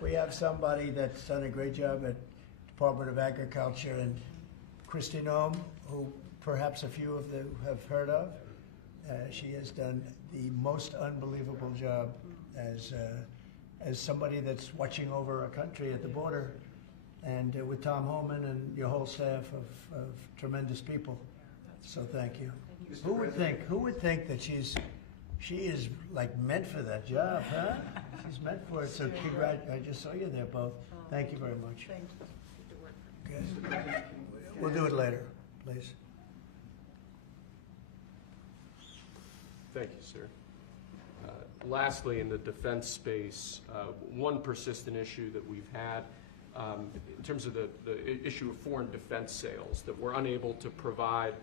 We have somebody that's done a great job at Department of Agriculture, and Christy Nome, who perhaps a few of you have heard of. She has done the most unbelievable job as somebody that's watching over a country at the border, and with Tom Holman and your whole staff of tremendous people. So thank you. Who would think that she is like meant for that job, huh? She's meant for it. So I just saw you there both. Thank you very much. Thank you. Okay. We'll do it later, please. Thank you, sir. Lastly, in the defense space, one persistent issue that we've had in terms of the issue of foreign defense sales, that we're unable to provide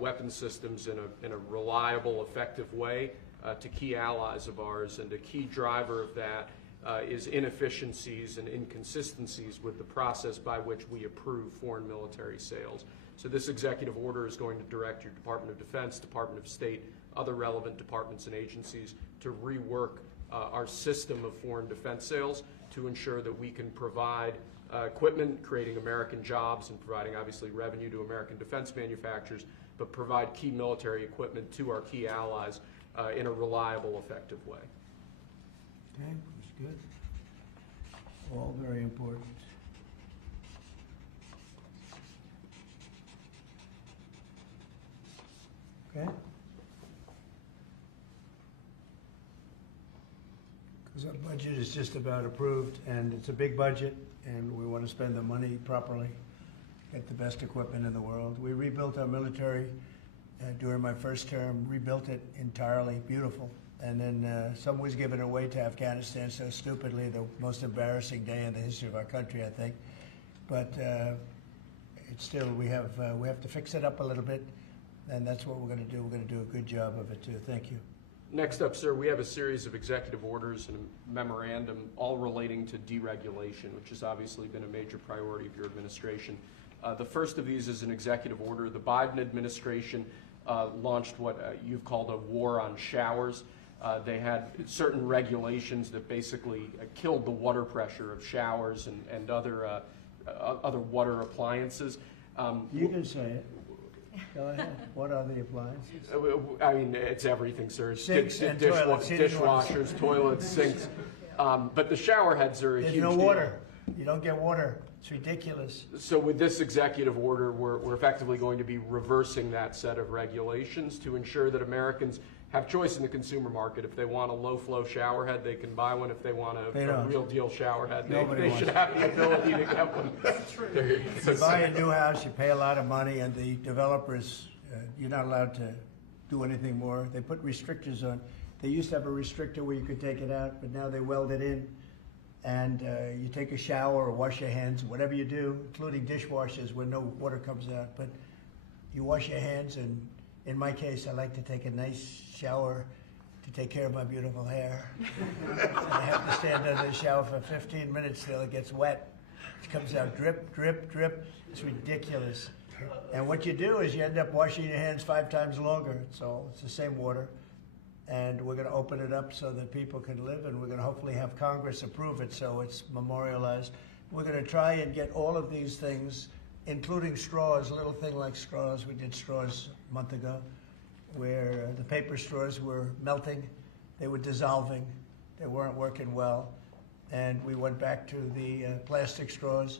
weapon systems in a reliable, effective way to key allies of ours, and a key driver of that is inefficiencies and inconsistencies with the process by which we approve foreign military sales. So this executive order is going to direct your Department of Defense, Department of State, other relevant departments and agencies to rework our system of foreign defense sales to ensure that we can provide equipment, creating American jobs and providing obviously revenue to American defense manufacturers, but provide key military equipment to our key allies in a reliable, effective way. Okay, that's good. All very important. Okay. Because our budget is just about approved, and it's a big budget, and we want to spend the money properly, get the best equipment in the world. We rebuilt our military during my first term, rebuilt it entirely, beautiful. And then some was given away to Afghanistan so stupidly, the most embarrassing day in the history of our country, I think. But it's still, we have to fix it up a little bit, and that's what we're going to do. We're going to do a good job of it too. Thank you. Next up, sir, we have a series of executive orders and a memorandum all relating to deregulation, which has obviously been a major priority of your administration. The first of these is an executive order. The Biden administration launched what you've called a war on showers. They had certain regulations that basically killed the water pressure of showers and other water appliances. You can say it. Go ahead. What are the appliances? I mean, it's everything, sir. Sinks and toilets. Dishwashers, toilets, sinks. But the shower heads are a huge deal. There's no water. You don't get water. It's ridiculous. So with this executive order, we're effectively going to be reversing that set of regulations to ensure that Americans have choice in the consumer market. If they want a low-flow shower head, they can buy one. If they want a real deal shower head, they should have the ability to get one. That's true. You buy a new house, you pay a lot of money, and the developers, you're not allowed to do anything more. They put restrictors on. They used to have a restrictor where you could take it out, but now they weld it in. And you take a shower or wash your hands, whatever you do, including dishwashers where no water comes out. But you wash your hands, and in my case, I like to take a nice shower to take care of my beautiful hair. And I have to stand under the shower for 15 minutes till it gets wet. It comes out drip, drip, drip. It's ridiculous. And what you do is you end up washing your hands 5 times longer. So it's the same water. And we're going to open it up so that people can live, and we're going to hopefully have Congress approve it so it's memorialized. We're going to try and get all of these things, including straws, a little thing like straws. We did straws a month ago, where the paper straws were melting, they were dissolving, they weren't working well, and we went back to the plastic straws.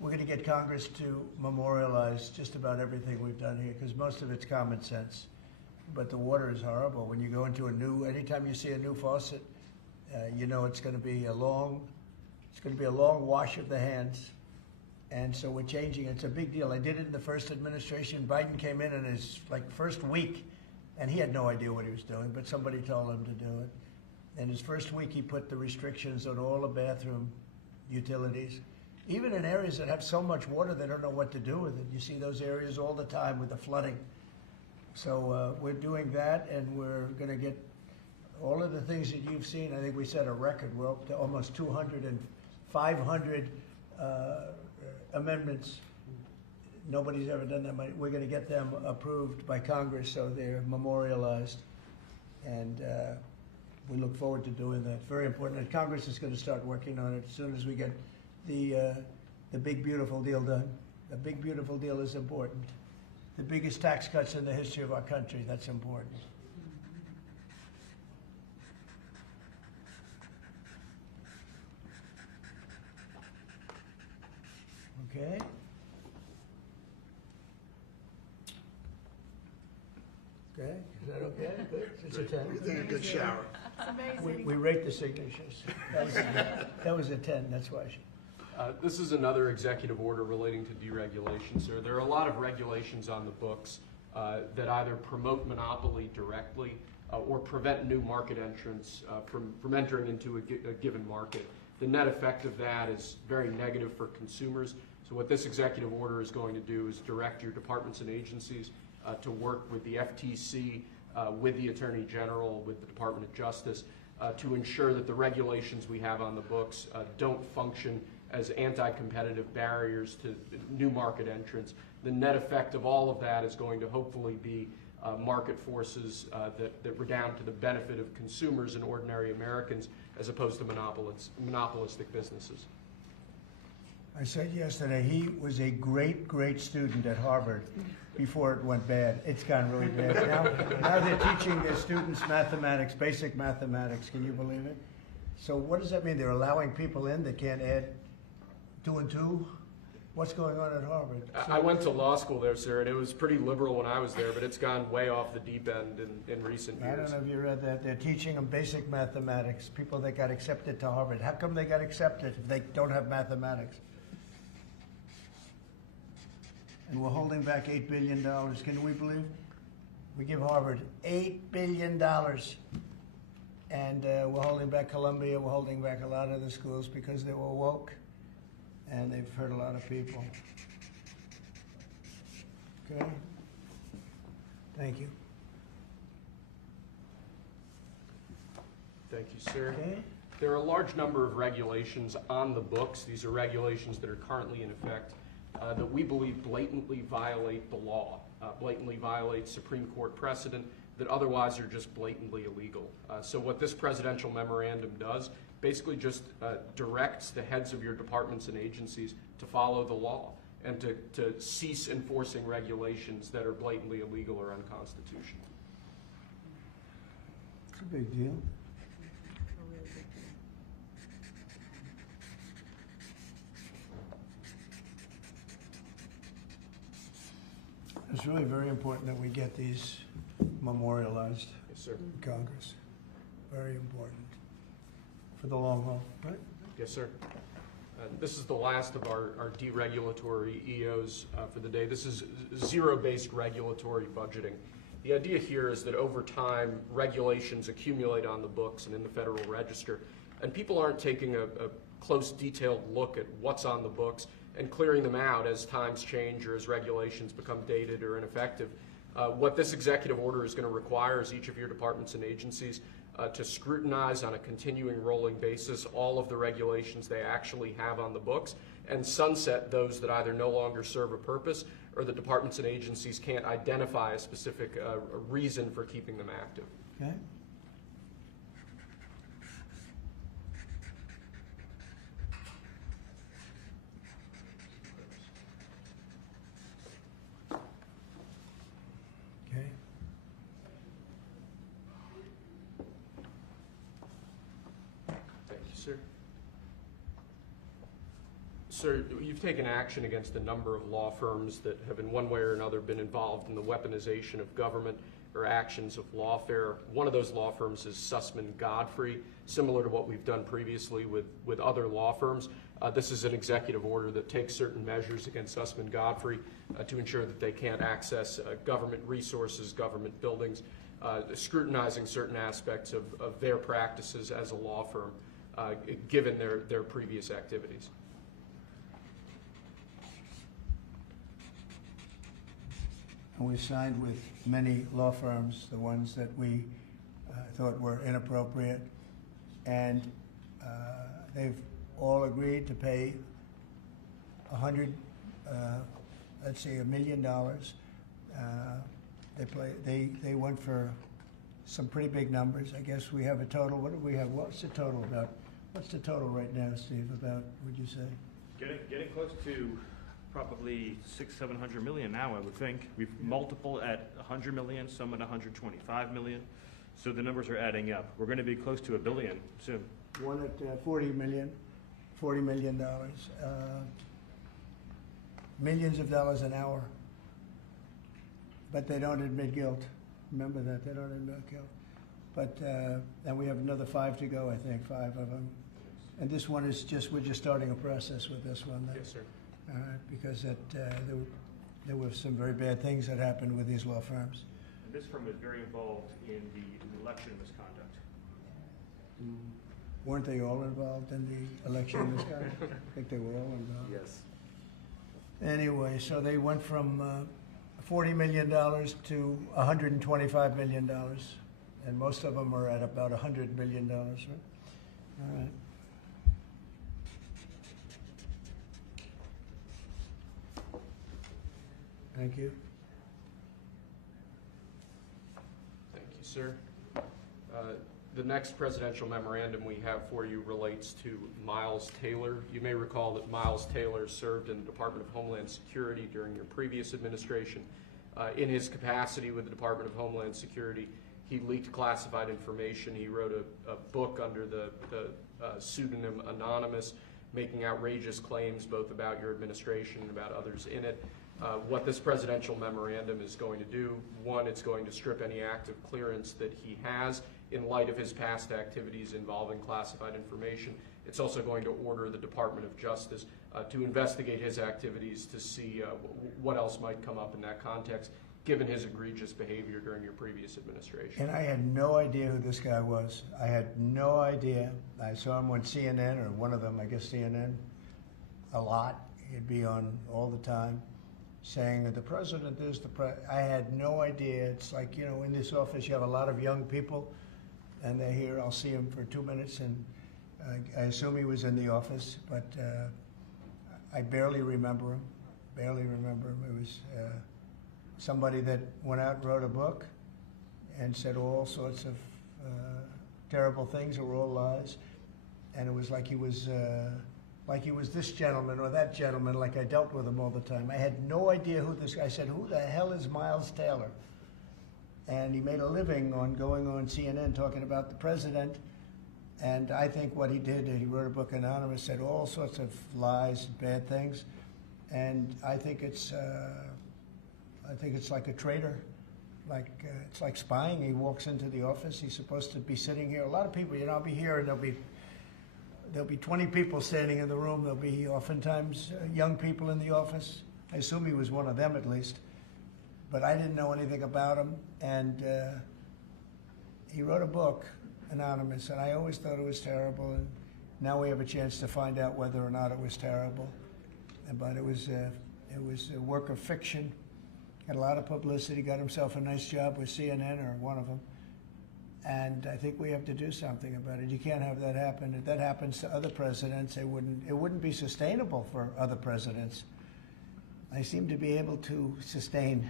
We're going to get Congress to memorialize just about everything we've done here, because most of it's common sense. But the water is horrible. When you go into anytime you see a new faucet, you know it's going to be a long wash of the hands. And so we're changing. It's a big deal. I did it in the first administration. Biden came in his first week, and he had no idea what he was doing, but somebody told him to do it. In his first week, he put the restrictions on all the bathroom utilities. Even in areas that have so much water, they don't know what to do with it. You see those areas all the time with the flooding. So we're doing that, and we're going to get all of the things that you've seen. I think we set a record. We're up to almost 200 and 500 amendments. Nobody's ever done that. We're going to get them approved by Congress so they're memorialized. And we look forward to doing that. Very important. And Congress is going to start working on it as soon as we get the big beautiful deal done. The big beautiful deal is important. The biggest tax cuts in the history of our country. That's important. Okay. Okay, is that okay? Good. It's a 10. You're taking a good shower. We rate the signatures. That was a 10. That's why. This is another executive order relating to deregulation, sir. There are a lot of regulations on the books that either promote monopoly directly or prevent new market entrants from entering into a given market. The net effect of that is very negative for consumers. So what this executive order is going to do is direct your departments and agencies to work with the FTC, with the Attorney General, with the Department of Justice, to ensure that the regulations we have on the books don't function as anti-competitive barriers to new market entrants. The net effect of all of that is going to hopefully be market forces that redound to the benefit of consumers and ordinary Americans as opposed to monopolistic businesses. I said yesterday he was a great, great student at Harvard before it went bad. It's gone really bad. Now they're teaching their students mathematics, basic mathematics. Can you believe it? So what does that mean? They're allowing people in that can't add 2 and 2? What's going on at Harvard? I went to law school there, sir, and it was pretty liberal when I was there, but it's gone way off the deep end in recent years. I don't know if you read that. They're teaching them basic mathematics, people that got accepted to Harvard. How come they got accepted if they don't have mathematics? And we're holding back $8 billion. Can we believe? We give Harvard $8 billion. And we're holding back Columbia. We're holding back a lot of the schools because they were woke. And they've hurt a lot of people. Okay? Thank you. Thank you, sir. Okay? There are a large number of regulations on the books. These are regulations that are currently in effect that we believe blatantly violate the law, blatantly violate Supreme Court precedent that otherwise are just blatantly illegal. So what this presidential memorandum does basically just directs the heads of your departments and agencies to follow the law and to cease enforcing regulations that are blatantly illegal or unconstitutional. It's a big deal. It's really very important that we get these memorialized Yes, sir. in Congress. Very important for the long haul, right? Yes, sir. This is the last of our deregulatory EOs for the day. This is zero-based regulatory budgeting. The idea here is that over time, regulations accumulate on the books and in the Federal Register, and people aren't taking a close, detailed look at what's on the books and clearing them out as times change or as regulations become dated or ineffective. What this executive order is going to require is each of your departments and agencies to scrutinize on a continuing rolling basis all of the regulations they actually have on the books and sunset those that either no longer serve a purpose or the departments and agencies can't identify a specific reason for keeping them active. Okay. Okay. Thank you, sir. Sir, you've taken action against a number of law firms that have in one way or another been involved in the weaponization of government or actions of lawfare. One of those law firms is Sussman Godfrey, similar to what we've done previously with other law firms. This is an executive order that takes certain measures against Sussman Godfrey to ensure that they can't access government resources, government buildings, scrutinizing certain aspects of their practices as a law firm, given their previous activities. And we signed with many law firms, the ones that we thought were inappropriate, and they've all agreed to pay $1 million. They went for some pretty big numbers. I guess we have a total, what do we have, what's the total about? What's the total right now, Steve, about, would you say? Getting close to probably 600-700 million now, I would think. We've multiple at 100 million, some at 125 million. So the numbers are adding up. We're going to be close to $1 billion soon. One at $40 million. Millions of dollars an hour. But they don't admit guilt. Remember that, they don't admit guilt. But, and we have another 5 to go, I think, 5 of them. And this one is just, we're just starting a process with this one. Yes, sir. All right, because there were some very bad things that happened with these law firms. And this firm is very involved in the election misconduct. Weren't they all involved in the election misconduct? I think they were all involved. Yes. Anyway, so they went from $40 million to $125 million. And most of them are at about $100 million, right? All right. Thank you. Thank you, sir. The next presidential memorandum we have for you relates to Miles Taylor. You may recall that Miles Taylor served in the Department of Homeland Security during your previous administration. In his capacity with the Department of Homeland Security, he leaked classified information. He wrote a book under the pseudonym Anonymous, making outrageous claims both about your administration and about others in it. What this presidential memorandum is going to do, one, it's going to strip any active clearance that he has in light of his past activities involving classified information. It's also going to order the Department of Justice to investigate his activities to see what else might come up in that context, given his egregious behavior during your previous administration. And I had no idea who this guy was. I had no idea. I saw him on CNN, or one of them, I guess CNN, a lot. He'd be on all the time, saying that the president is the president. I had no idea. It's like, you know, in this office you have a lot of young people, and they're here. I'll see him for 2 minutes, and I assume he was in the office, but I barely remember him. Barely remember him. It was somebody that went out and wrote a book and said all sorts of terrible things that were all lies, and it was like he was this gentleman or that gentleman, like I dealt with him all the time. I had no idea who this guy. I said, who the hell is Miles Taylor? And he made a living on going on CNN talking about the president. And I think what he did, he wrote a book, Anonymous, said all sorts of lies and bad things. And I think it's like a traitor. It's like spying. He walks into the office. He's supposed to be sitting here. A lot of people, you know, I'll be here and there'll be 20 people standing in the room. There'll be oftentimes young people in the office. I assume he was one of them at least. But I didn't know anything about him. And he wrote a book, Anonymous, and I always thought it was terrible. And now we have a chance to find out whether or not it was terrible. But it was a work of fiction. Had a lot of publicity, got himself a nice job with CNN or one of them. And I think we have to do something about it. You can't have that happen. If that happens to other presidents, it wouldn't be sustainable for other presidents. I seem to be able to sustain,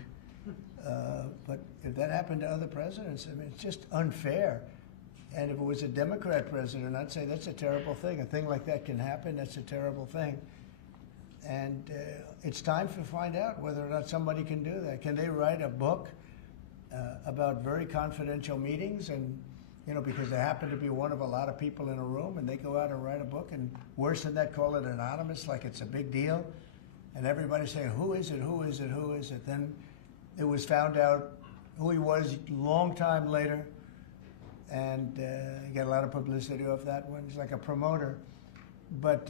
but if that happened to other presidents, I mean, it's just unfair. And if it was a Democrat president, I'd say that's a terrible thing. A thing like that can happen. That's a terrible thing. And it's time to find out whether or not somebody can do that. Can they write a book about very confidential meetings, and you know, because they happen to be one of a lot of people in a room, and they go out and write a book, and worse than that, call it anonymous, like it's a big deal, and everybody's saying, who is it, who is it, who is it? Then it was found out who he was a long time later, and he got a lot of publicity off that one. He's like a promoter. But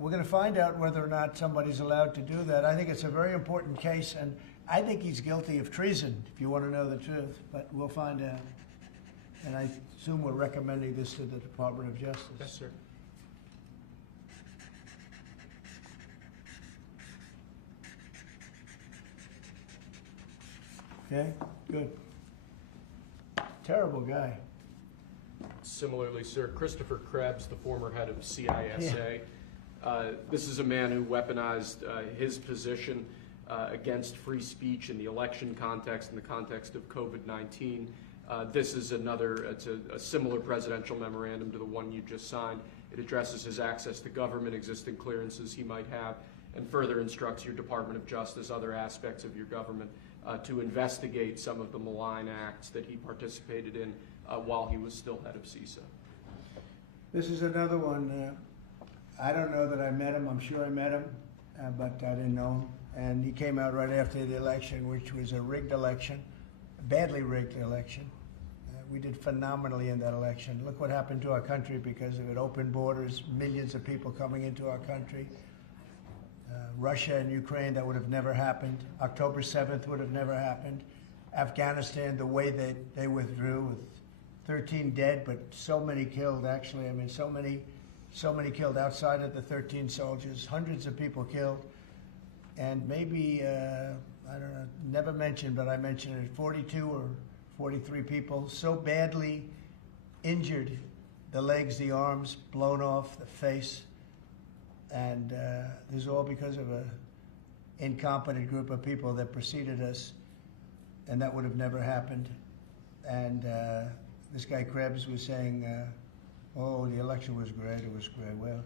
we're going to find out whether or not somebody's allowed to do that. I think it's a very important case, and I think he's guilty of treason, if you want to know the truth. But we'll find out. And I assume we're recommending this to the Department of Justice. Yes, sir. Okay, good. Terrible guy. Similarly, sir, Christopher Krebs, the former head of CISA. This is a man who weaponized his position against free speech in the election context, in the context of COVID-19. This is it's a similar presidential memorandum to the one you just signed. It addresses his access to government, existing clearances he might have, and further instructs your Department of Justice, other aspects of your government, to investigate some of the malign acts that he participated in while he was still head of CISA. This is another one. I don't know that I met him. I'm sure I met him, but I didn't know him. And he came out right after the election, which was a rigged election, a badly rigged election. We did phenomenally in that election. Look what happened to our country because of it. Open borders, millions of people coming into our country. Russia and Ukraine, that would have never happened. October 7th would have never happened. Afghanistan, the way they withdrew with 13 dead, but so many killed, actually. I mean, so many killed outside of the 13 soldiers, hundreds of people killed. And maybe, I don't know, never mentioned, but I mentioned it, 42 or 43 people so badly injured, the legs, the arms, blown off, the face. And this is all because of an incompetent group of people that preceded us, and that would have never happened. And this guy Krebs was saying, oh, the election was great, it was great. Well,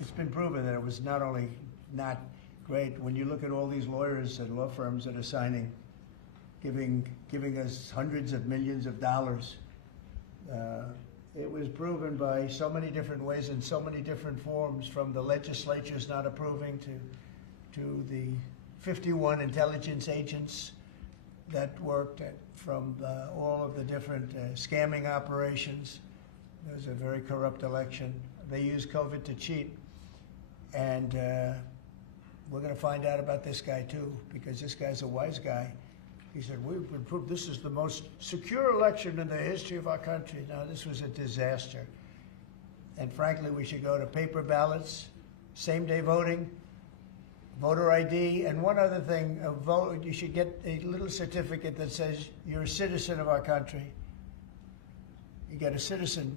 it's been proven that it was not only not great. When you look at all these lawyers and law firms that are signing, giving us hundreds of millions of dollars, it was proven by so many different ways in so many different forms, from the legislatures not approving to the 51 intelligence agents that worked from all of the different scamming operations. It was a very corrupt election. They used COVID to cheat. And we're going to find out about this guy too, because this guy's a wise guy. He said, we've been proved this is the most secure election in the history of our country. No, this was a disaster. And frankly, we should go to paper ballots, same-day voting, voter ID, and one other thing, you should get a little certificate that says you're a citizen of our country. You get a citizen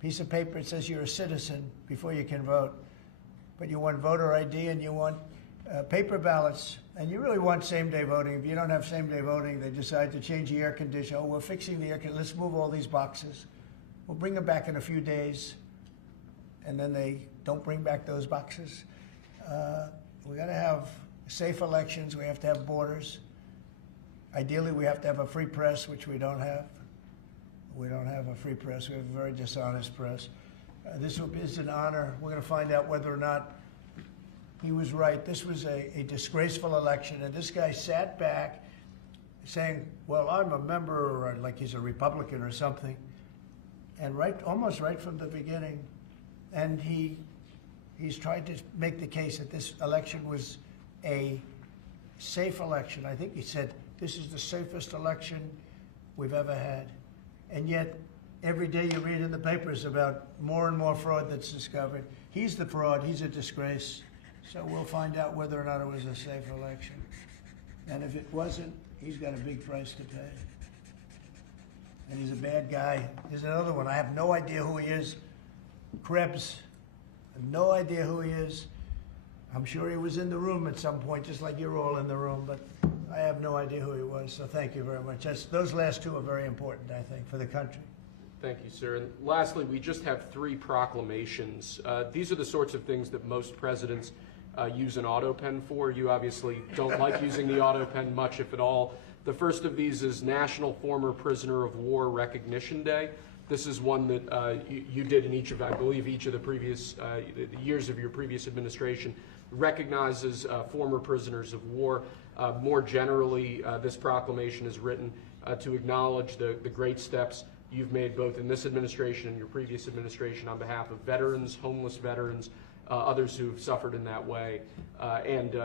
piece of paper that says you're a citizen before you can vote. But you want voter ID and you want paper ballots, and you really want same-day voting. If you don't have same-day voting, they decide to change the air conditioner. Oh, we're fixing the air conditioner. Let's move all these boxes. We'll bring them back in a few days, and then they don't bring back those boxes. We got to have safe elections. We have to have borders. Ideally, we have to have a free press, which we don't have. We don't have a free press. We have a very dishonest press. This is an honor. We're going to find out whether or not he was right. This was a disgraceful election, and this guy sat back saying, well, I'm a member, or like he's a Republican or something, and almost right from the beginning. And he's tried to make the case that this election was a safe election. I think he said, this is the safest election we've ever had. And yet, every day you read in the papers about more and more fraud that's discovered. He's the fraud. He's a disgrace. So we'll find out whether or not it was a safe election. And if it wasn't, he's got a big price to pay. And he's a bad guy. There's another one. I have no idea who he is. Krebs. I have no idea who he is. I'm sure he was in the room at some point, just like you're all in the room, but I have no idea who he was. So thank you very much. Those last two are very important, I think, for the country. Thank you, sir. And lastly, we just have 3 proclamations. These are the sorts of things that most presidents use an autopen for. You obviously don't like using the autopen much, if at all. The first of these is National Former Prisoner of War Recognition Day. This is one that you did in each of, I believe, each of the previous years of your previous administration, recognizes former prisoners of war. More generally, this proclamation is written to acknowledge the great steps you've made both in this administration and your previous administration on behalf of veterans, homeless veterans, others who've suffered in that way, and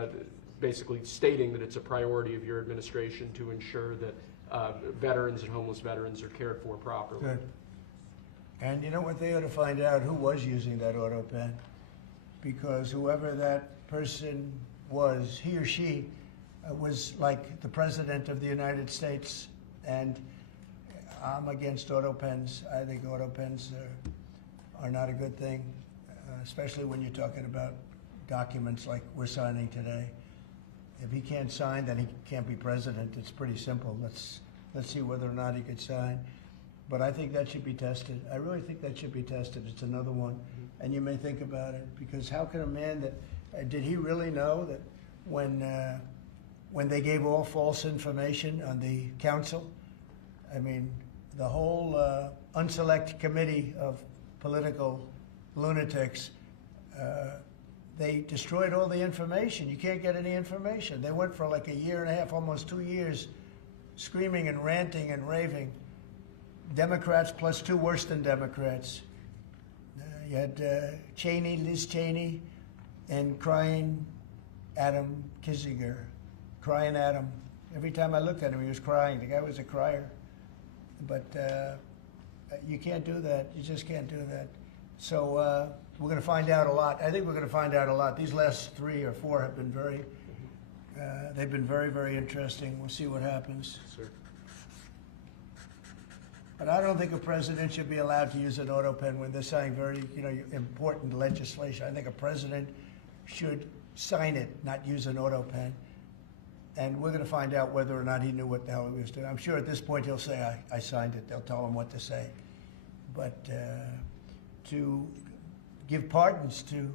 basically stating that it's a priority of your administration to ensure that veterans and homeless veterans are cared for properly. Good. And you know what? They ought to find out who was using that autopen, because whoever that person was, he or she was like the President of the United States, and I'm against autopens. I think autopens are not a good thing, especially when you're talking about documents like we're signing today. If he can't sign, then he can't be president. It's pretty simple. Let's see whether or not he could sign. But I think that should be tested. I really think that should be tested. It's another one. And you may think about it, because how can a man that, did he really know that when they gave all false information on the council, I mean, the whole unselect committee of political lunatics, they destroyed all the information. You can't get any information. They went for like a year and a half, almost 2 years, screaming and ranting and raving. Democrats plus two worse than Democrats. You had Cheney, Liz Cheney, and crying Adam Kinzinger. Crying Adam. Every time I looked at him, he was crying. The guy was a crier. But you can't do that. You just can't do that. So we're going to find out a lot. I think we're going to find out a lot. These last 3 or 4 have been they've been very, very interesting. We'll see what happens. Sir. But I don't think a president should be allowed to use an auto pen when they're signing very, important legislation. I think a president should sign it, not use an auto pen. And we're going to find out whether or not he knew what the hell he was doing. I'm sure at this point he'll say, I signed it. They'll tell him what to say. But to give pardons to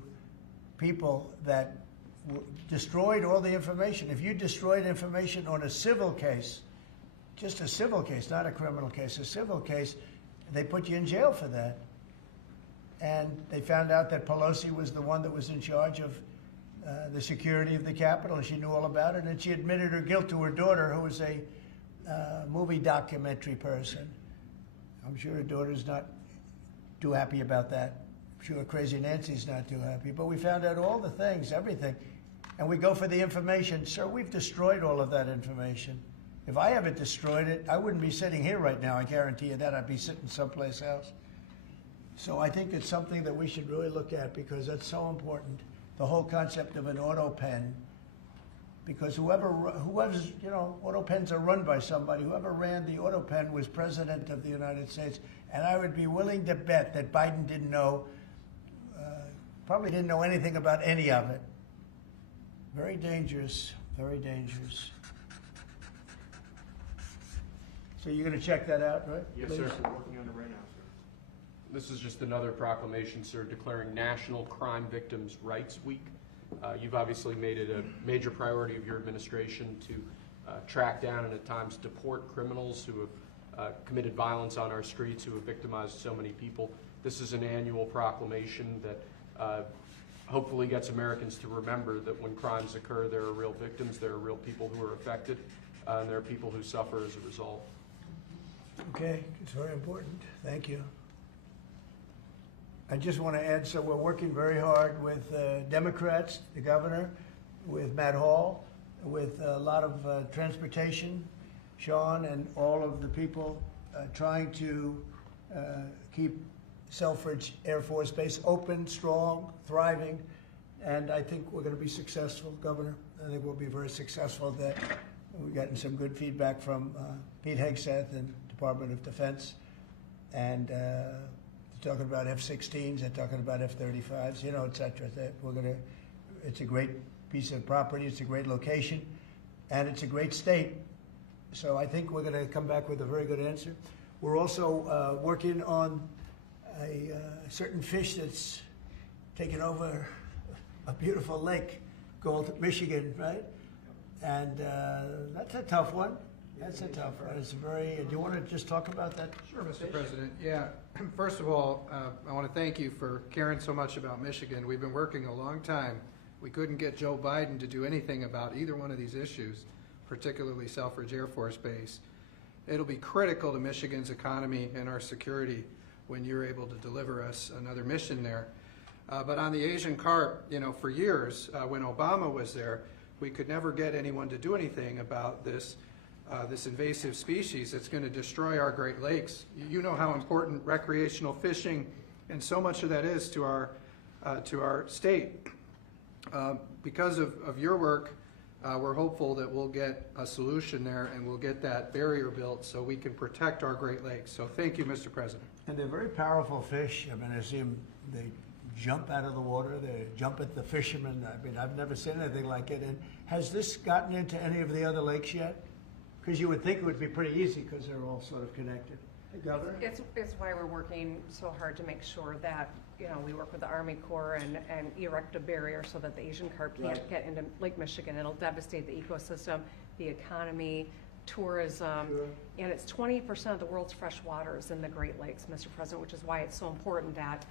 people that destroyed all the information. If you destroyed information on a civil case, just a civil case, not a criminal case, a civil case, they put you in jail for that. And they found out that Pelosi was the one that was in charge of the security of the Capitol, and she knew all about it, and she admitted her guilt to her daughter, who was a movie documentary person. I'm sure her daughter's not too happy about that. I'm sure Crazy Nancy's not too happy. But we found out all the things, everything. And we go for the information. Sir, we've destroyed all of that information. If I haven't destroyed it, I wouldn't be sitting here right now, I guarantee you that. I'd be sitting someplace else. So I think it's something that we should really look at, because that's so important. The whole concept of an auto pen, because whoever's, auto pens are run by somebody. Whoever ran the auto pen was president of the United States. And I would be willing to bet that Biden didn't know, probably didn't know anything about any of it. Very dangerous, very dangerous. So you're going to check that out, right? Yes, please? sir. We're working on it right now, sir. This is just another proclamation, sir, declaring National Crime Victims' Rights Week. You've obviously made it a major priority of your administration to track down and at times deport criminals who have committed violence on our streets, who have victimized so many people. This is an annual proclamation that hopefully gets Americans to remember that when crimes occur, there are real victims, there are real people who are affected, and there are people who suffer as a result. Okay, it's very important. Thank you. I just want to add, so we're working very hard with Democrats, the governor, with Matt Hall, with a lot of transportation, Sean, and all of the people trying to keep Selfridge Air Force Base open, strong, thriving, and I think we're going to be successful, Governor. I think we'll be very successful at that. We've gotten some good feedback from Pete Hegseth and Department of Defense, and they're talking about F-16s, they're talking about F-35s, et cetera. It's a great piece of property, it's a great location, and it's a great state. So I think we're going to come back with a very good answer. We're also working on a certain fish that's taken over a beautiful lake called Michigan, right? And that's a tough one. That's a tough one. It's very. Do you want to just talk about that? Sure, Mr. President. Yeah. First of all, I want to thank you for caring so much about Michigan. We've been working a long time. We couldn't get Joe Biden to do anything about either one of these issues, particularly Selfridge Air Force Base. It'll be critical to Michigan's economy and our security when you're able to deliver us another mission there. But on the Asian carp, for years, when Obama was there, we could never get anyone to do anything about this invasive species that's going to destroy our Great Lakes. You know how important recreational fishing and so much of that is to our state. Because of your work, we're hopeful that we'll get a solution there and we'll get that barrier built so we can protect our Great Lakes. So thank you, Mr. President. And they're very powerful fish. I mean, I see them, they jump out of the water, they jump at the fishermen. I mean, I've never seen anything like it. And has this gotten into any of the other lakes yet? Because you would think it would be pretty easy because they're all sort of connected. Hey, Governor? It's why we're working so hard to make sure that, we work with the Army Corps and erect a barrier so that the Asian carp can't Right. get into Lake Michigan. It'll devastate the ecosystem, the economy, tourism. Sure. And it's 20% of the world's fresh waters in the Great Lakes, Mr. President, which is why it's so important that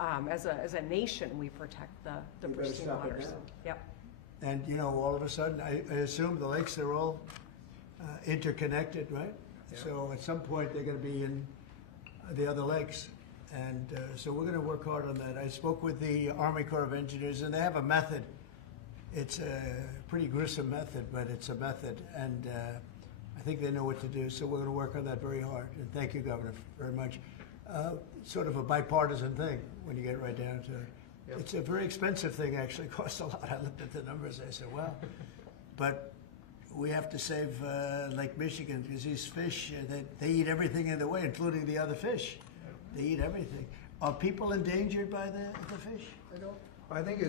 as a nation, we protect the We better pristine stop it waters. now. Yep. And, all of a sudden, I assume the lakes are all interconnected, right? Yeah. So at some point, they're going to be in the other lakes. And so we're going to work hard on that. I spoke with the Army Corps of Engineers, and they have a method. It's a pretty gruesome method, but it's a method. And I think they know what to do. So we're going to work on that very hard. And thank you, Governor, very much. Sort of a bipartisan thing when you get right down to it. Yep. It's a very expensive thing, actually. It costs a lot. I looked at the numbers. I said, well, but we have to save Lake Michigan because these fish, they eat everything in the way, including the other fish. They eat everything. Are people endangered by the fish? I think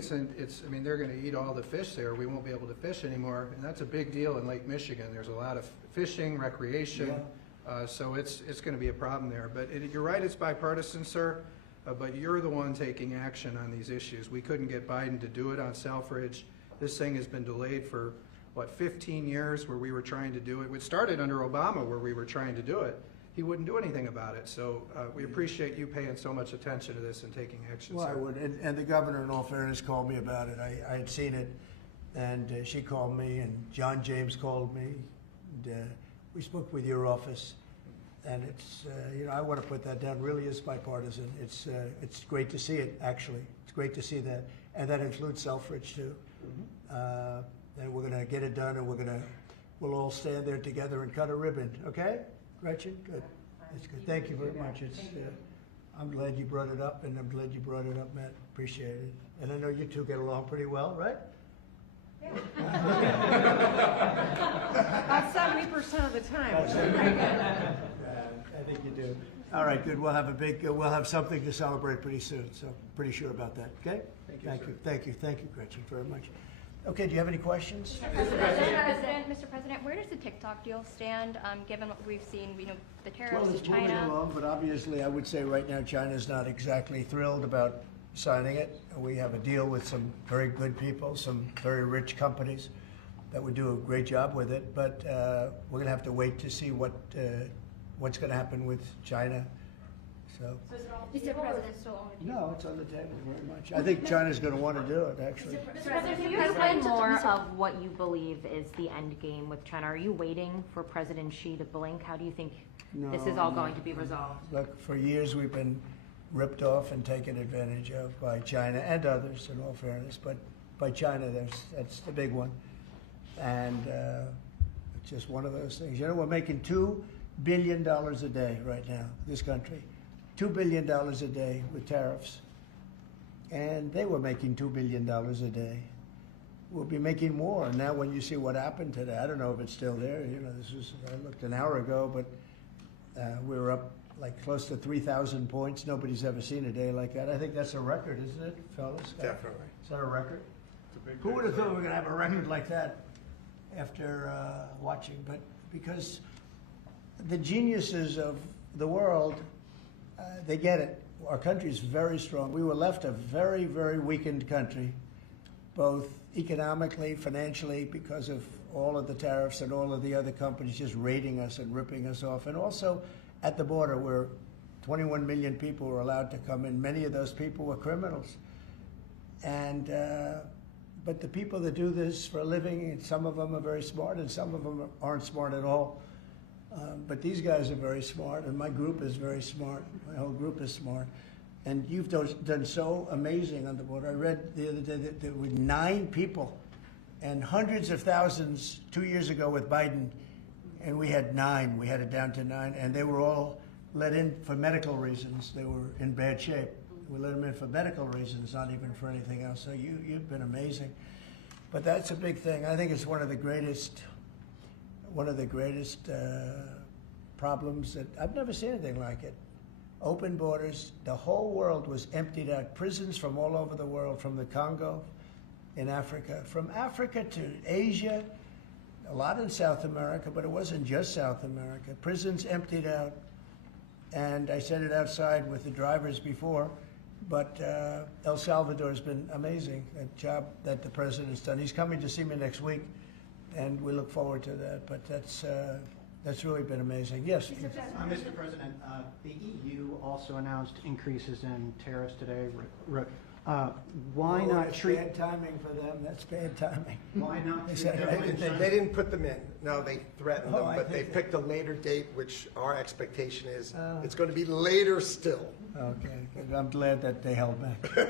they're gonna eat all the fish there, we won't be able to fish anymore, and that's a big deal in Lake Michigan. There's a lot of fishing, recreation, so it's gonna be a problem there. But you're right, it's bipartisan, sir, but you're the one taking action on these issues. We couldn't get Biden to do it on Selfridge. This thing has been delayed for, 15 years where we were trying to do it. It started under Obama where we were trying to do it. He wouldn't do anything about it. So we appreciate you paying so much attention to this and taking action, Well, sir. I would. And the governor, in all fairness, called me about it. I had seen it, and she called me, and John James called me. And, we spoke with your office, and it's, I want to put that down. Really is bipartisan. It's great to see it, actually. It's great to see that. And that includes Selfridge, too. And we're going to get it done, and we'll all stand there together and cut a ribbon. Okay? Gretchen? Good. That's good. Thank you very much. It's, I'm glad you brought it up, and I'm glad you brought it up, Matt. Appreciate it. And I know you two get along pretty well, right? Yeah. About 70% of the time. I think you do. All right, good. We'll have something to celebrate pretty soon, so pretty sure about that, okay? Thank you, Gretchen, very much. Okay, do you have any questions? Mr. President, where does the TikTok deal stand, given what we've seen, the tariffs Well, to it's moving China? along, but obviously I would say right now China's not exactly thrilled about signing it. We have a deal with some very good people, some very rich companies that would do a great job with it, but we're going to have to wait to see what's going to happen with China. So, Mr. President, still on the table? no, it's on the table very much. I think China's going to want to do it, actually. Mr. President, Can you explain more of what you believe is the end game with China? Are you waiting for President Xi to blink? How do you think this is all going to be resolved? Look, for years we've been ripped off and taken advantage of by China and others, in all fairness, but by China, that's the big one. And it's just one of those things. We're making $2 billion a day right now, this country. $2 billion a day with tariffs. And they were making $2 billion a day. We'll be making more. Now when you see what happened today, I don't know if it's still there. I looked an hour ago, but we were up like close to 3,000 points. Nobody's ever seen a day like that. I think that's a record, isn't it, fellas? Definitely. Is that a record? Who would have thought we were going to have a record like that after watching? But because the geniuses of the world, they get it. Our country is very strong. We were left a very, very weakened country, both economically, financially, because of all of the tariffs and all of the other companies just raiding us and ripping us off. And also at the border where 21 million people were allowed to come in. Many of those people were criminals. And but the people that do this for a living, some of them are very smart and some of them aren't smart at all. But these guys are very smart, and my group is very smart. My whole group is smart. And you've done so amazing on the border. I read the other day that there were 9 people and hundreds of thousands 2 years ago with Biden, and we had 9. We had it down to 9, and they were all let in for medical reasons. They were in bad shape. We let them in for medical reasons, not even for anything else. So you've been amazing. But that's a big thing. I think it's one of the greatest problems that I've never seen anything like it. Open borders, the whole world was emptied out. Prisons from all over the world, from the Congo in Africa, from Africa to Asia, a lot in South America, but it wasn't just South America. Prisons emptied out, and I said it outside with the drivers before, but El Salvador has been amazing, a job that the president's done. He's coming to see me next week, and we look forward to that, but that's really been amazing. Yes? Mr. President, the EU also announced increases in tariffs today. Why not That's treat? bad timing for them. That's bad timing. Why not They treat said- government They didn't put them in. No, they threatened Oh, them, I but they think- picked a later date, which our expectation is Oh. it's going to be later still. Okay, good. I'm glad that they held back. You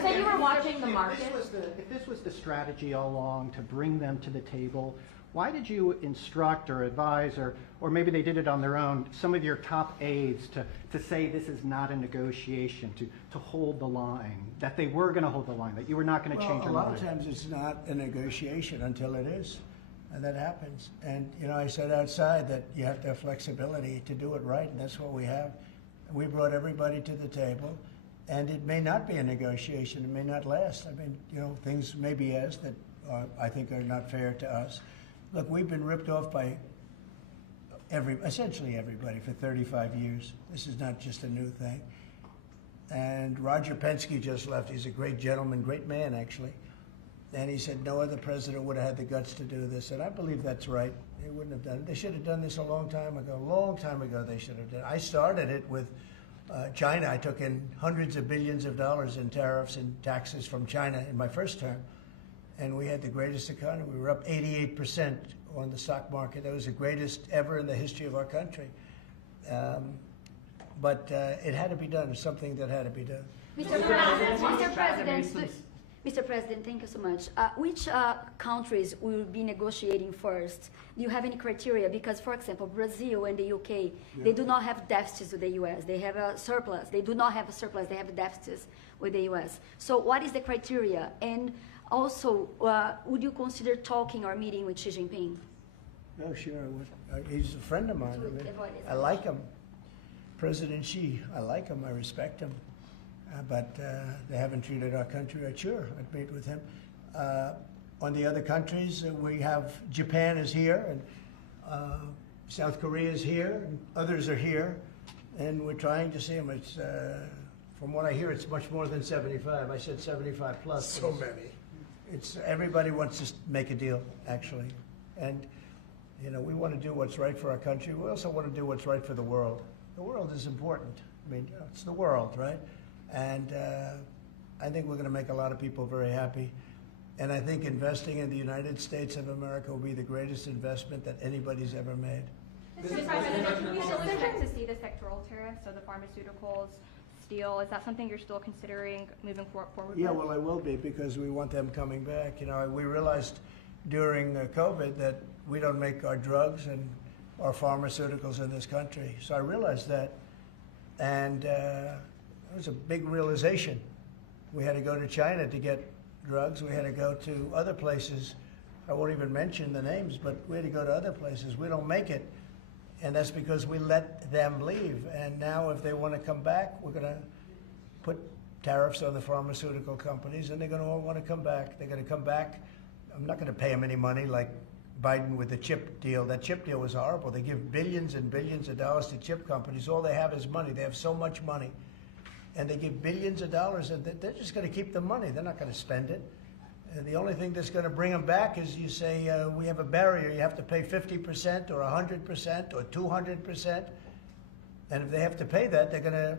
said you were watching the market. If this was the strategy all along to bring them to the table, why did you instruct or advise, or maybe they did it on their own, some of your top aides to say this is not a negotiation, to hold the line, that they were going to hold the line, that you were not going to change Well, your a lot mind? of times it's not a negotiation until it is, and that happens. And, you know, I said outside that you have to have flexibility to do it right, and that's what we have. We brought everybody to the table, and it may not be a negotiation. It may not last. I mean, you know, things may be asked that I think are not fair to us. Look, we've been ripped off by essentially everybody for 35 years. This is not just a new thing. And Roger Penske just left. He's a great gentleman, great man, actually. And he said no other president would have had the guts to do this. And I believe that's right. They wouldn't have done it. They should have done this a long time ago. A long time ago they should have done it. I started it with China. I took in hundreds of billions of dollars in tariffs and taxes from China in my first term. And we had the greatest economy. We were up 88% on the stock market. That was the greatest ever in the history of our country. But it had to be done. It's something that had to be done. Mr. President, thank you so much. Which countries will be negotiating first? Do you have any criteria? Because, for example, Brazil and the UK, they do not have deficits with the US. They have a surplus. They do not have a surplus. They have deficits with the US. So what is the criteria? And also, would you consider talking or meeting with Xi Jinping? Oh, sure. He's a friend of mine. I mean, I like him. President Xi, I like him. I respect him. But they haven't treated our country right. Sure, I'd meet with him. On the other countries, we have Japan is here, and South Korea is here, and others are here, and we're trying to see them. It's, from what I hear, it's much more than 75. I said 75 plus. So many. It's everybody wants to make a deal, actually, and you know we want to do what's right for our country. We also want to do what's right for the world. The world is important. I mean, you know, it's the world, right? And I think we're going to make a lot of people very happy. And I think investing in the United States of America will be the greatest investment that anybody's ever made. Mr. President, can we still expect to see the sectoral tariffs, so the pharmaceuticals, steel? Is that something you're still considering moving forward Yeah, with? well, I will be because we want them coming back. You know, we realized during COVID that we don't make our drugs and our pharmaceuticals in this country. So I realized that, and it was a big realization. We had to go to China to get drugs. We had to go to other places. I won't even mention the names, but we had to go to other places. We don't make it, and that's because we let them leave. And now if they want to come back, we're going to put tariffs on the pharmaceutical companies, and they're going to all want to come back. They're going to come back. I'm not going to pay them any money like Biden with the chip deal. That chip deal was horrible. They give billions and billions of dollars to chip companies. All they have is money. They have so much money. And they give billions of dollars, and they're just going to keep the money. They're not going to spend it. And the only thing that's going to bring them back is you say, we have a barrier. You have to pay 50% or 100% or 200%. And if they have to pay that, they're going to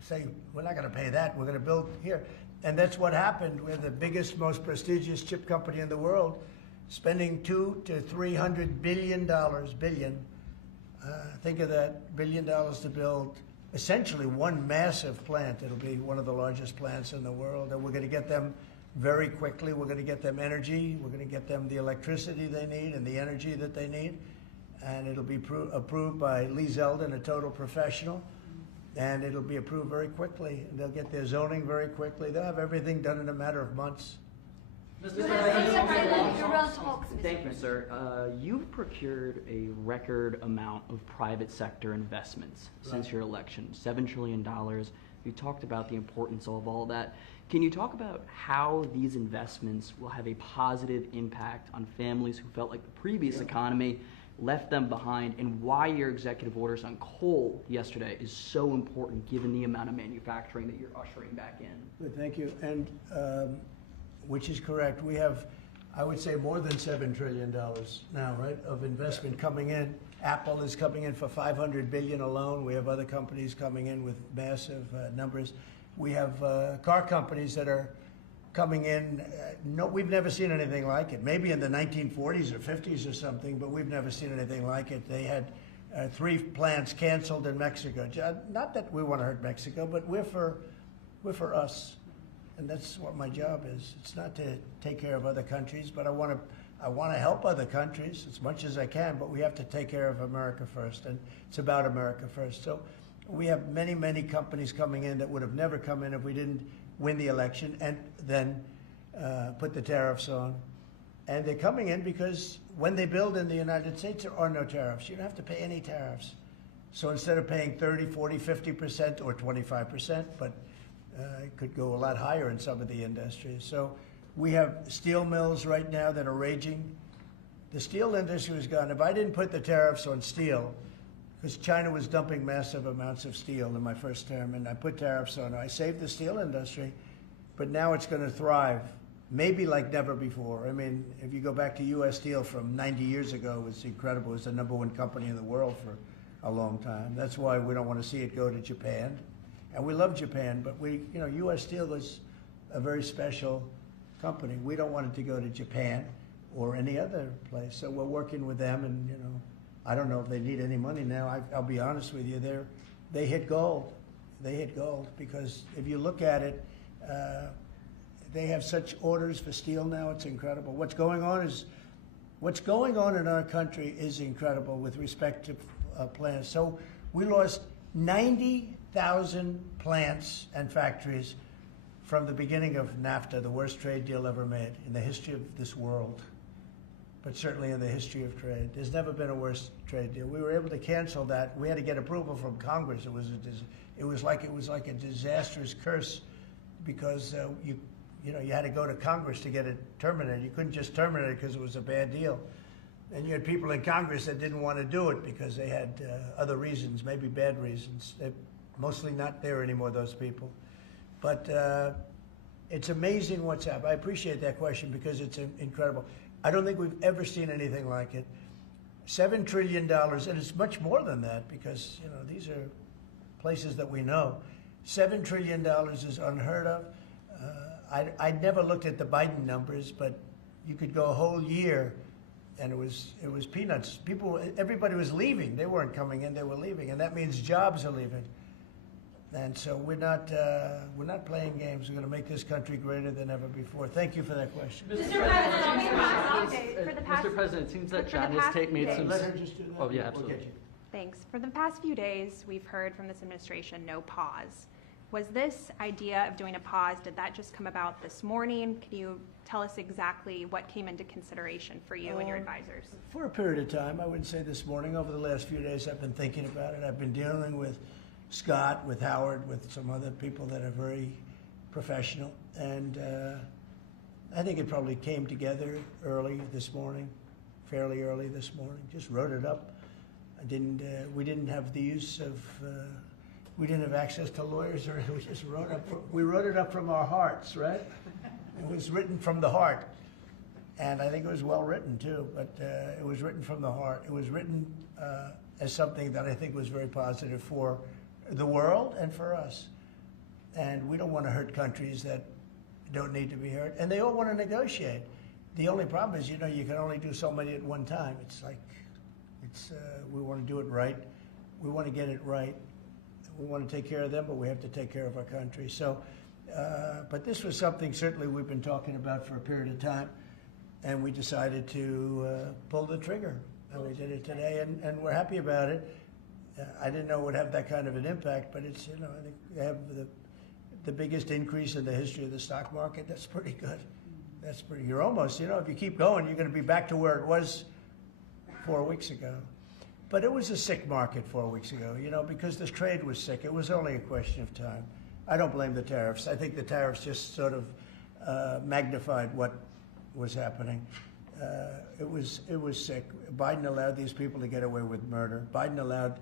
say, we're not going to pay that. We're going to build here. And that's what happened. We're the biggest, most prestigious chip company in the world, spending $200 to $300 billion. Think of that, $1 billion to build essentially one massive plant. It'll be one of the largest plants in the world, and we're going to get them very quickly. We're going to get them energy. We're going to get them the electricity they need and the energy that they need, and it'll be approved by Lee Zeldin, a total professional, and it'll be approved very quickly. And they'll get their zoning very quickly. They'll have everything done in a matter of months. Thank you, sir. You've procured a record amount of private sector investments since your election, $7 trillion. You talked about the importance of all that. Can you talk about how these investments will have a positive impact on families who felt like the previous economy left them behind, and why your executive orders on coal yesterday is so important given the amount of manufacturing that you're ushering back in? Good, thank you. And which is correct. We have, I would say, more than $7 trillion now, right, of investment coming in. Apple is coming in for $500 billion alone. We have other companies coming in with massive numbers. We have car companies that are coming in. No, we've never seen anything like it. Maybe in the 1940s or 50s or something, but we've never seen anything like it. They had 3 plants canceled in Mexico. Not that we want to hurt Mexico, but we're for us, and that's what my job is. It's not to take care of other countries, but I want to help other countries as much as I can. But we have to take care of America first, and it's about America first. So we have many, many companies coming in that would have never come in if we didn't win the election and then put the tariffs on. And they're coming in because when they build in the United States, there are no tariffs. You don't have to pay any tariffs. So instead of paying 30, 40, 50% or 25%, but it could go a lot higher in some of the industries. So we have steel mills right now that are raging. The steel industry was gone. If I didn't put the tariffs on steel, because China was dumping massive amounts of steel in my first term, and I put tariffs on it. I saved the steel industry, but now it's going to thrive, maybe like never before. I mean, if you go back to U.S. Steel from 90 years ago, it was incredible. It was the #1 company in the world for a long time. That's why we don't want to see it go to Japan. And we love Japan, but U.S. Steel is a very special company. We don't want it to go to Japan or any other place. So we're working with them, and I don't know if they need any money now. I'll be honest with you, they hit gold. They hit gold because if you look at it, they have such orders for steel now. It's incredible. What's going on in our country is incredible with respect to plants. So we lost 90,000 plants and factories from the beginning of NAFTA, the worst trade deal ever made in the history of this world, but certainly in the history of trade. There's never been a worse trade deal. We were able to cancel that. We had to get approval from Congress. It was like a disastrous curse because you had to go to Congress to get it terminated. You couldn't just terminate it because it was a bad deal. And you had people in Congress that didn't want to do it because they had other reasons, maybe bad reasons. They're mostly not there anymore, those people. But it's amazing what's happened. I appreciate that question because it's incredible. I don't think we've ever seen anything like it. $7 trillion, and it's much more than that because, these are places that we know. $7 trillion is unheard of. I never looked at the Biden numbers, but you could go a whole year and it was peanuts. Everybody was leaving. They weren't coming in, they were leaving, and that means jobs are leaving. And so we're not playing games. We're going to make this country greater than ever before. Thank you for that question. Mr. President, it seems that John has made some... Let her just do that. Oh, yeah, absolutely. Okay. Thanks. For the past few days, we've heard from this administration no pause. Was this idea of doing a pause, did that just come about this morning? Can you tell us exactly what came into consideration for you and your advisors? For a period of time, I wouldn't say this morning. Over the last few days, I've been thinking about it. I've been dealing with Scott, with Howard, with some other people that are very professional. And I think it probably came together early this morning, fairly early this morning. Just wrote it up. We didn't have the use of, we didn't have access to lawyers, or we just we wrote it up from our hearts, right? It was written from the heart. And I think it was well written too, but it was written from the heart. It was written as something that I think was very positive for the world and for us. And we don't want to hurt countries that don't need to be hurt. And they all want to negotiate. The only problem is, you can only do so many at one time. We want to do it right. We want to get it right. We want to take care of them, but we have to take care of our country. So, but this was something certainly we've been talking about for a period of time, and we decided to pull the trigger. And we did it today, and we're happy about it. I didn't know it would have that kind of an impact, but it's, I think they have the biggest increase in the history of the stock market. That's pretty good. You're almost, if you keep going, you're going to be back to where it was 4 weeks ago. But it was a sick market 4 weeks ago, because this trade was sick. It was only a question of time. I don't blame the tariffs. I think the tariffs just sort of magnified what was happening. It was sick. Biden allowed these people to get away with murder. Biden allowed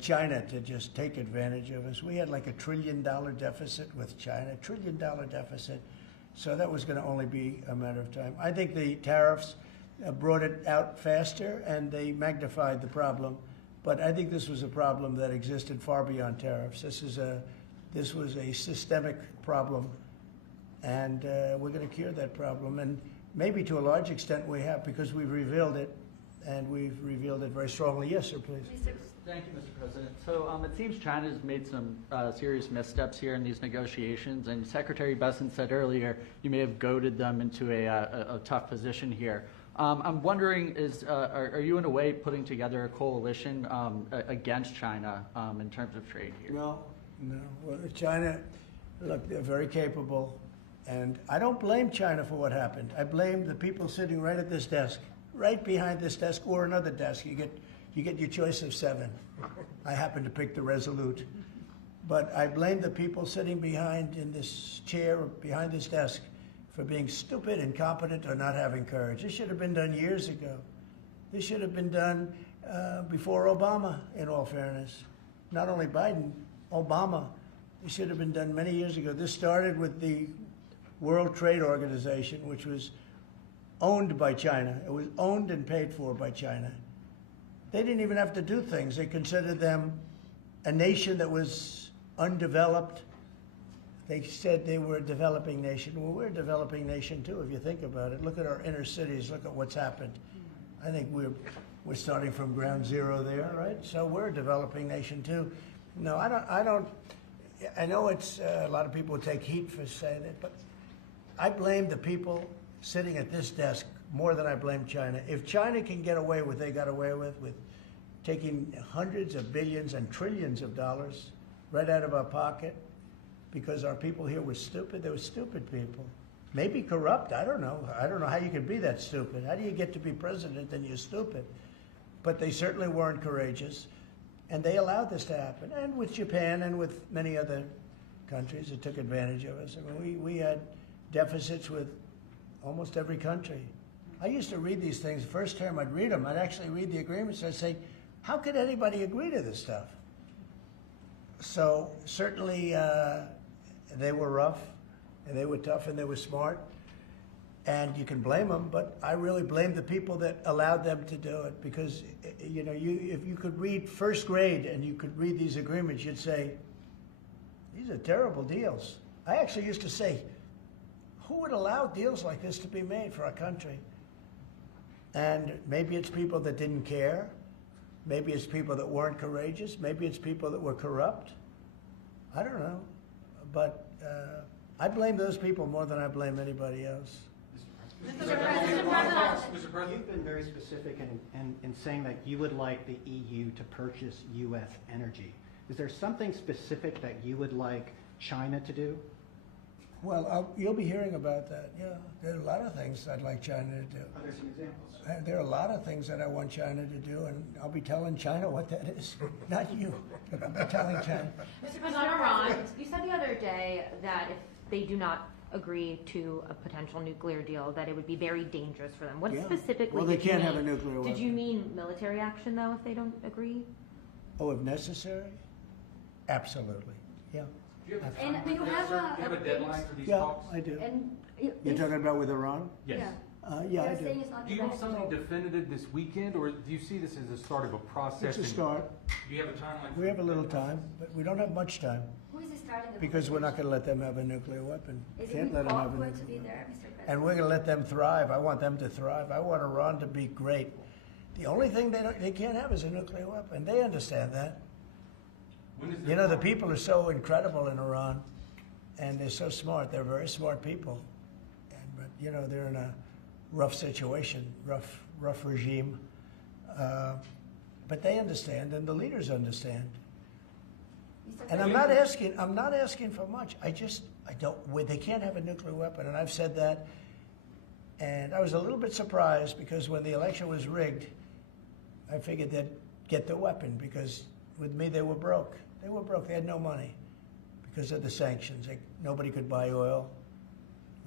China to just take advantage of us. We had like $1 trillion deficit with China, $1 trillion deficit. So that was going to only be a matter of time. I think the tariffs brought it out faster and they magnified the problem. But I think this was a problem that existed far beyond tariffs. This was a systemic problem, and we're going to cure that problem. And maybe to a large extent we have, because we've revealed it, and we've revealed it very strongly. Yes, sir, please. Thank you, Mr. President. So it seems China's made some serious missteps here in these negotiations, and Secretary Besson said earlier you may have goaded them into a tough position here. I'm wondering, are you in a way putting together a coalition against China in terms of trade here? No. Well, China, look, they're very capable, and I don't blame China for what happened. I blame the people sitting right at this desk, right behind this desk, or another desk. You get your choice of 7. I happen to pick the Resolute. But I blame the people sitting behind in this chair, behind this desk, for being stupid, incompetent, or not having courage. This should have been done years ago. This should have been done before Obama, in all fairness. Not only Biden, Obama. It should have been done many years ago. This started with the World Trade Organization, which was owned by China. It was owned and paid for by China. They didn't even have to do things. They considered them a nation that was undeveloped. They said they were a developing nation. Well, we're a developing nation too, if you think about it. Look at our inner cities. Look at what's happened. I think we're starting from ground zero there, right? So we're a developing nation too. No, I don't. I know it's a lot of people would take heat for saying it, but I blame the people sitting at this desk more than I blame China. If China can get away with what they got away with taking hundreds of billions and trillions of dollars right out of our pocket because our people here were stupid, they were stupid people. Maybe corrupt, I don't know. I don't know how you can be that stupid. How do you get to be president and you're stupid? But they certainly weren't courageous, and they allowed this to happen. And with Japan and with many other countries that took advantage of us. I mean, we had deficits with almost every country. I used to read these things. The first term I'd read them. I'd actually read the agreements. I'd say, how could anybody agree to this stuff? So certainly they were rough, and they were tough, and they were smart. And you can blame them, but I really blame the people that allowed them to do it, because you know, if you could read first grade and you could read these agreements, you'd say, these are terrible deals. I actually used to say, who would allow deals like this to be made for our country? And maybe it's people that didn't care. Maybe it's people that weren't courageous. Maybe it's people that were corrupt. I don't know. But I blame those people more than I blame anybody else. Mr. President, you've been very specific in saying that you would like the EU to purchase U.S. energy. Is there something specific that you would like China to do? Well, you'll be hearing about that. Yeah, there are a lot of things I'd like China to do. Are there some examples? There are a lot of things that I want China to do, and I'll be telling China what that is. Not you, but I'll be telling China. Mr. President, Iran, you said the other day that if they do not agree to a potential nuclear deal, that it would be very dangerous for them. What specifically well, they did you can't mean? have a nuclear weapon. Did you mean military action, though, if they don't agree? Oh, if necessary? Absolutely, yeah. And do you have a deadline for these Yeah, talks? I do. And You're talking about with Iran? Yes. Yeah, I They're do. saying it's not Do you want something debatable. definitive this weekend, or do you see this as the start of a process? It's a start. Do you have a timeline? We have a little time, but we don't have much time, Who is starting the because we're not going to let them have a nuclear weapon. Is Can't it let them have a going to nuclear be weapon. there, Mr. President? And we're going to let them thrive. I want them to thrive. I want Iran to be great. The only thing they can't have is a nuclear weapon. They understand that. You know, the people are so incredible in Iran, and they're so smart. They're very smart people. But, you know, they're in a rough situation, rough regime. But they understand, and the leaders understand. And I'm not asking for much. They can't have a nuclear weapon, and I've said that. And I was a little bit surprised, because when the election was rigged, I figured they'd get the weapon, because with me they were broke. They were broke. They had no money, because of the sanctions. Nobody could buy oil.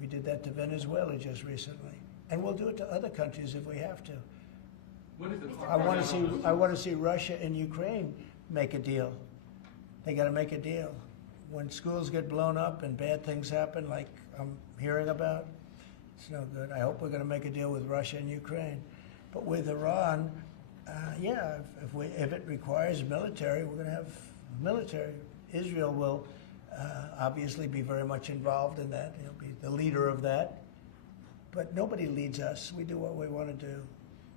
We did that to Venezuela just recently, and we'll do it to other countries if we have to. What is the I want to see Russia and Ukraine make a deal. They got to make a deal. When schools get blown up and bad things happen, like I'm hearing about, it's no good. I hope we're going to make a deal with Russia and Ukraine. But with Iran, yeah, if it requires military, we're going to have military. Israel will obviously be very much involved in that. He'll be the leader of that. But nobody leads us. We do what we want to do.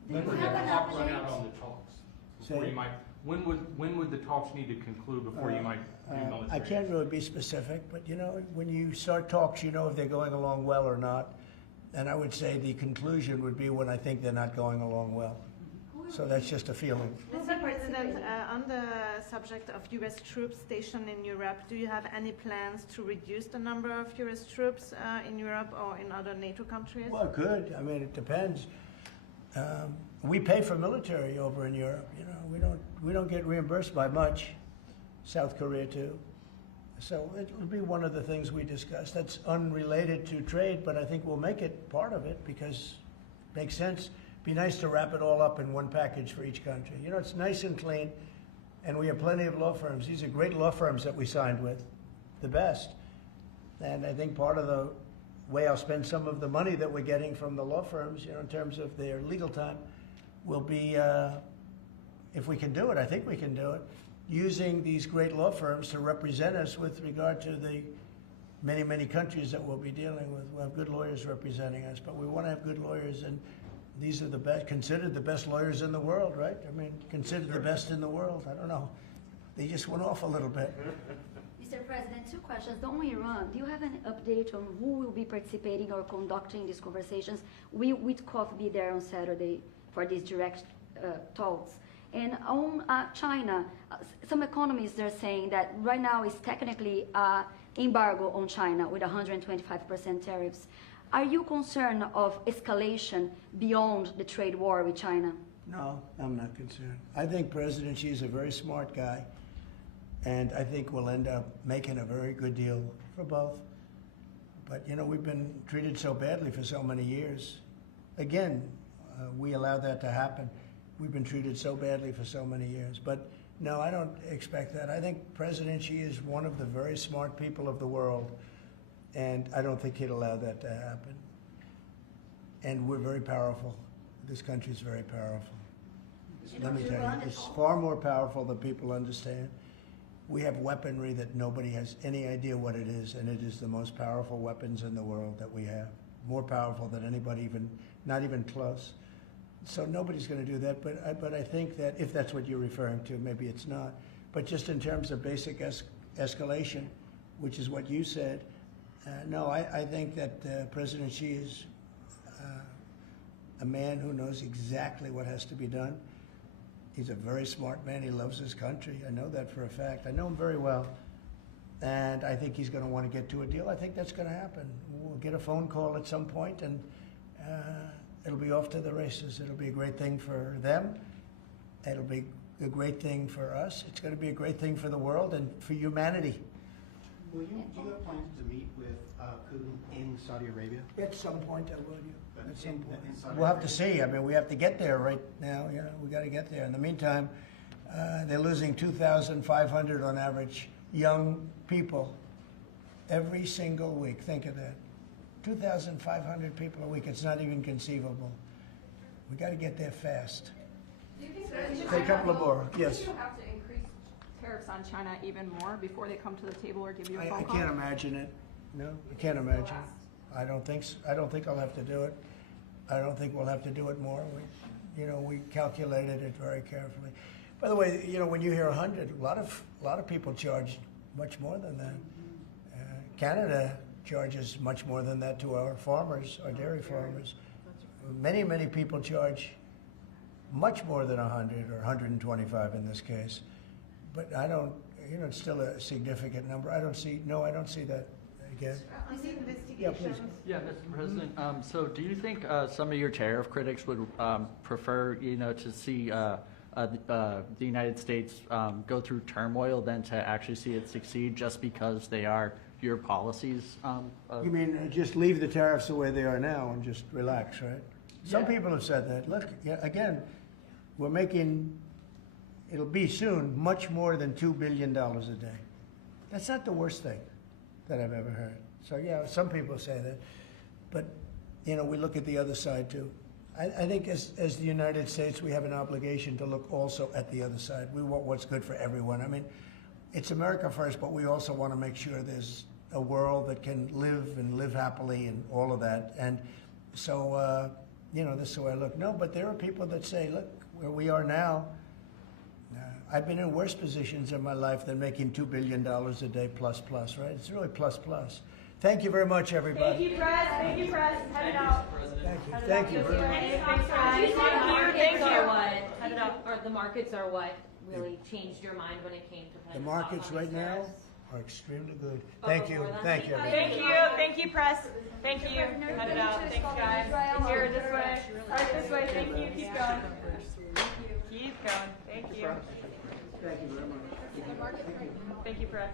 When would the clock run out on the talks? Before Say- you might, when would the talks need to conclude before you might do military? I can't really be specific, but you know, when you start talks, you know if they're going along well or not. And I would say the conclusion would be when I think they're not going along well. So that's just a feeling. Mr. President, on the subject of U.S. troops stationed in Europe, do you have any plans to reduce the number of U.S. troops in Europe or in other NATO countries? Well, good. I mean, it depends. We pay for military over in Europe. You know, we don't get reimbursed by much. South Korea too. So it'll be one of the things we discuss. That's unrelated to trade, but I think we'll make it part of it because it makes sense. Be nice to wrap it all up in one package for each country. You know, it's nice and clean, and we have plenty of law firms. These are great law firms that we signed with, the best. And I think part of the way I'll spend some of the money that we're getting from the law firms, you know, in terms of their legal time, will be, if we can do it, I think we can do it, using these great law firms to represent us with regard to the many, many countries that we'll be dealing with. We'll have good lawyers representing us, but we want to have good lawyers, and these are the best, considered the best lawyers in the world, right? I mean, considered the best in the world. I don't know. They just went off a little bit. Mr. President, two questions. On Iran, do you have an update on who will be participating or conducting these conversations? Will Witkoff be there on Saturday for these direct talks? And on China, some economists are saying that right now is technically embargo on China with 125% tariffs. Are you concerned of escalation beyond the trade war with China? No, I'm not concerned. I think President Xi is a very smart guy, and I think we'll end up making a very good deal for both. But, you know, we've been treated so badly for so many years. Again, we allowed that to happen. We've been treated so badly for so many years. But, no, I don't expect that. I think President Xi is one of the very smart people of the world, and I don't think he'd allow that to happen. And we're very powerful. This country's very powerful. Let me tell you, it's far more powerful than people understand. We have weaponry that nobody has any idea what it is, and it is the most powerful weapons in the world that we have. More powerful than anybody even, not even close. So nobody's going to do that, but I think that if that's what you're referring to, maybe it's not. But just in terms of basic escalation, which is what you said, no, I think that President Xi is a man who knows exactly what has to be done. He's a very smart man. He loves his country. I know that for a fact. I know him very well. And I think he's going to want to get to a deal. I think that's going to happen. We'll get a phone call at some point, and it'll be off to the races. It'll be a great thing for them. It'll be a great thing for us. It's going to be a great thing for the world and for humanity. Do you have plans to meet with Putin in Saudi Arabia? At some point, I will. At some point. In Saudi We'll have to Arabia? see. I mean, we have to get there right now. You know, we got to get there. In the meantime, they're losing 2,500 on average young people every single week. Think of that. 2,500 people a week. It's not even conceivable. We got to get there fast. Do you think Say a couple of more. Yes. Do you have to increase tariffs on China even more before they come to the table or give you a phone I call? can't imagine it. No, I can't imagine. I don't think I'll have to do it. I don't think we'll have to do it more. We calculated it very carefully. By the way, you know, when you hear 100, a lot of people charge much more than that. Canada charges much more than that to our farmers, our dairy farmers. Many, many people charge much more than 100 or 125 in this case. But I don't, you know, it's still a significant number. I don't see that again. On the investigations. Yeah, Mr. President. So, do you think some of your tariff critics would prefer, you know, to see the United States go through turmoil than to actually see it succeed just because they are your policies. You mean just leave the tariffs the way they are now and just relax, right? Some Yeah. people have said that. Look, yeah, again, we're making, it'll be soon, much more than $2 billion a day. That's not the worst thing that I've ever heard. So yeah, some people say that. But, you know, we look at the other side too. I think as the United States, we have an obligation to look also at the other side. We want what's good for everyone. I mean, it's America first, but we also want to make sure there's a world that can live happily and all of that. And so, you know, this is the way I look. No, but there are people that say, look, where we are now, I've been in worse positions in my life than making $2 billion a day plus, right? It's really plus. Thank you very much, everybody. Thank you, Press. Thank you, Press. Head it out. Thank you. Thanks, guys. Thank you. Head it out. Or the markets are what really changed your mind when it came to The paying markets off on right these now tariffs? are extremely good. Thank you. before that? Thank you. Thank you. Thank you, Press. Thank you. Head it out. Thanks, guys. Here, this way. All right, this way. Thank you. Keep going. Keep going. Thank you. Thank you very much. Thank you, Press.